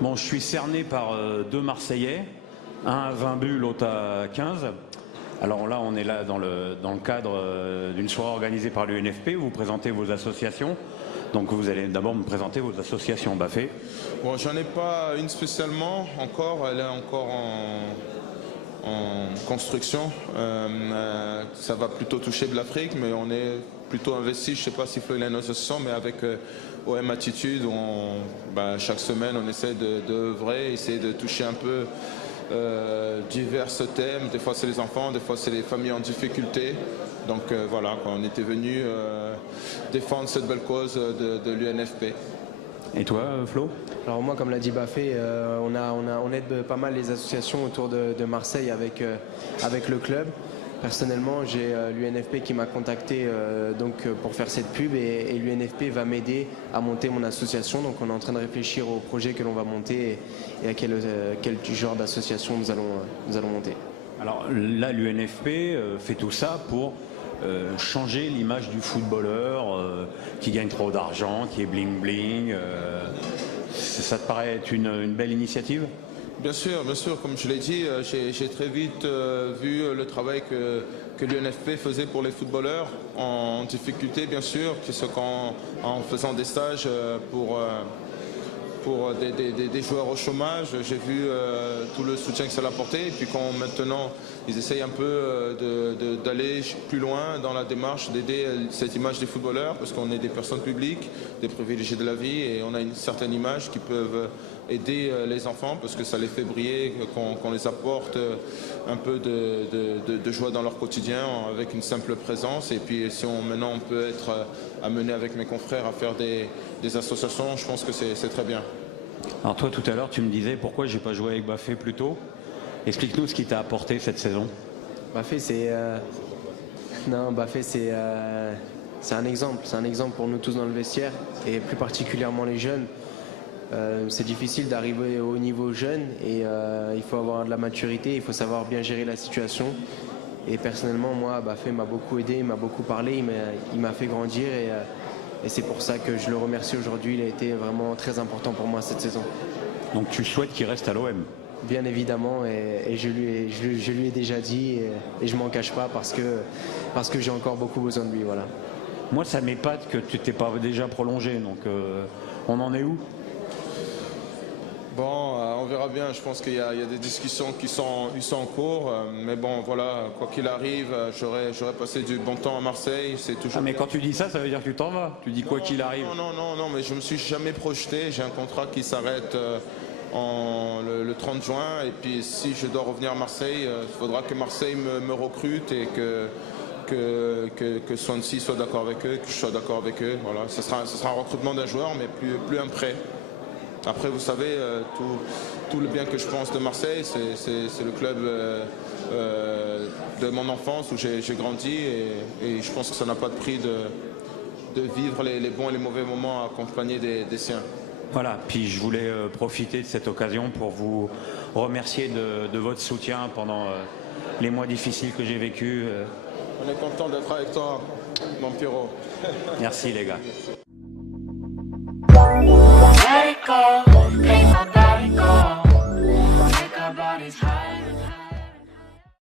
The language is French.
Bon, je suis cerné par deux Marseillais, un à 20 buts, l'autre à 15. Alors là, on est là dans le cadre d'une soirée organisée par l'UNFP où vous présentez vos associations. Donc vous allez d'abord me présenter vos associations, Bafé. Bon, j'en ai pas une spécialement encore, elle est encore en construction. Ça va plutôt toucher de l'Afrique, mais on est plutôt investi, je ne sais pas si Flo il a une association, mais avec OM Attitude, chaque semaine on essaie d'œuvrer, essayer de toucher un peu divers thèmes. Des fois c'est les enfants, des fois c'est les familles en difficulté. Donc voilà, on était venu défendre cette belle cause de l'UNFP. Et toi, Flo? Alors moi, comme l'a dit Bafé, on aide pas mal les associations autour de Marseille avec le club. Personnellement, j'ai l'UNFP qui m'a contacté pour faire cette pub et l'UNFP va m'aider à monter mon association. Donc on est en train de réfléchir au projet que l'on va monter et à quel genre d'association nous allons monter. Alors là, l'UNFP fait tout ça pour changer l'image du footballeur qui gagne trop d'argent, qui est bling-bling. Ça te paraît être une belle initiative? Bien sûr, comme je l'ai dit, j'ai très vite vu le travail que l'UNFP faisait pour les footballeurs en difficulté, bien sûr, en faisant des stages pour des joueurs au chômage. J'ai vu tout le soutien que ça l'a apporté. Et puis quand maintenant ils essayent un peu d'aller plus loin dans la démarche, d'aider cette image des footballeurs, parce qu'on est des personnes publiques, des privilégiés de la vie, et on a une certaine image qui peuvent aider les enfants, parce que ça les fait briller, qu'on les apporte un peu de joie dans leur quotidien avec une simple présence. Et puis si maintenant on peut être amené avec mes confrères à faire des associations, je pense que c'est très bien. Alors toi, tout à l'heure, tu me disais pourquoi j'ai pas joué avec Bafé plus tôt. Explique-nous ce qui t'a apporté cette saison. Bafé, c'est un exemple. C'est un exemple pour nous tous dans le vestiaire et plus particulièrement les jeunes. C'est difficile d'arriver au niveau jeune et il faut avoir de la maturité, il faut savoir bien gérer la situation. Et personnellement, moi, Bafé m'a beaucoup aidé, il m'a beaucoup parlé, il m'a fait grandir et c'est pour ça que je le remercie aujourd'hui. Il a été vraiment très important pour moi cette saison. Donc tu souhaites qu'il reste à l'OM? Bien évidemment, et je lui ai déjà dit et je m'en cache pas parce que j'ai encore beaucoup besoin de lui. Voilà. Moi, ça m'épate que tu t'es pas déjà prolongé, donc on en est où? Bon, on verra bien. Je pense qu'il y a des discussions qui sont en cours. Mais bon, voilà, quoi qu'il arrive, j'aurais passé du bon temps à Marseille. C'est toujours. Ah, mais quand tu dis ça, ça veut dire que tu t'en vas. Tu dis quoi qu'il arrive. Non, mais je me suis jamais projeté. J'ai un contrat qui s'arrête le 30 juin. Et puis si je dois revenir à Marseille, il faudra que Marseille me recrute et que Swansea soit d'accord avec eux, que je sois d'accord avec eux. Voilà, ce sera un recrutement d'un joueur, mais plus un prêt. Après, vous savez, tout le bien que je pense de Marseille, c'est le club de mon enfance où j'ai grandi et je pense que ça n'a pas de prix de vivre les bons et les mauvais moments accompagnés des siens. Voilà, puis je voulais profiter de cette occasion pour vous remercier de votre soutien pendant les mois difficiles que j'ai vécus. On est content d'être avec toi, mon Pierrot. Merci les gars. Let it go.